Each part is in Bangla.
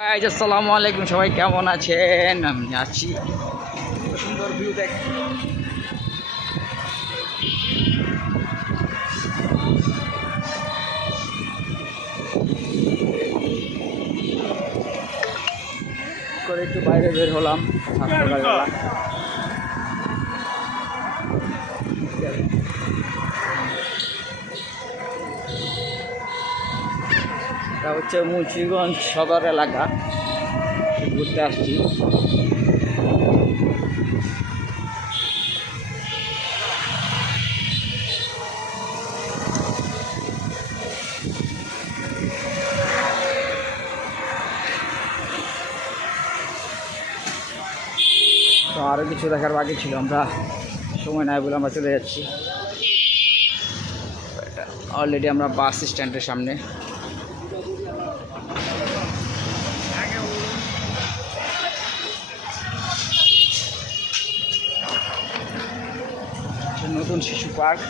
আসসালামু আলাইকুম, সবাই কেমন আছেন? আমি আছি। সুন্দর ভিউ দেখ। করে একটু বাইরে বের হলাম সকালবেলা। এটা হচ্ছে মুন্সিগঞ্জ সদর এলাকা, ঘুরতে আসছি। তো আরও কিছু দেখার বাকি ছিল, আমরা সময় নাই বলে আমরা চলে যাচ্ছি। অলরেডি আমরা বাস স্ট্যান্ডের সামনে। নতুন শিশু পার্ক।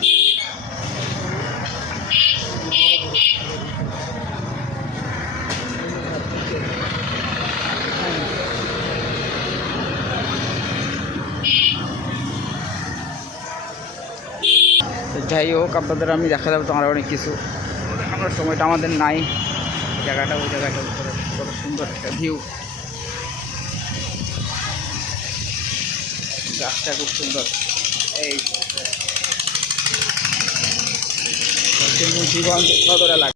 যাই হোক, আপনাদের আমি দেখা যাবো তোমার অনেক কিছু। আমরা সময়টা আমাদের নাই। জায়গাটা ওই জায়গাটার উপরে কত সুন্দর একটা ভিউ, গাছটা খুব সুন্দর। এই মুন্সিগঞ্জ সদর এলাকা।